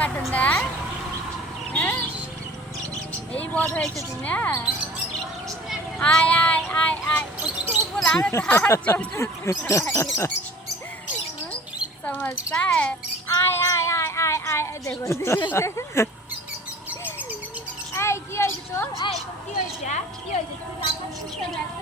Cartoon দেয়, হ্যাঁ এই বধ হয়েছে তুমি। হ্যাঁ আয় আয় আয় আয় বলে আরে ধার समझता है। आय आय आय आय आय देखो এই কি হয়েছে তোর? এই তোর কি হয়েছে? কি হয়েছে? তুমি জামা খুলতে ব্যস্ত?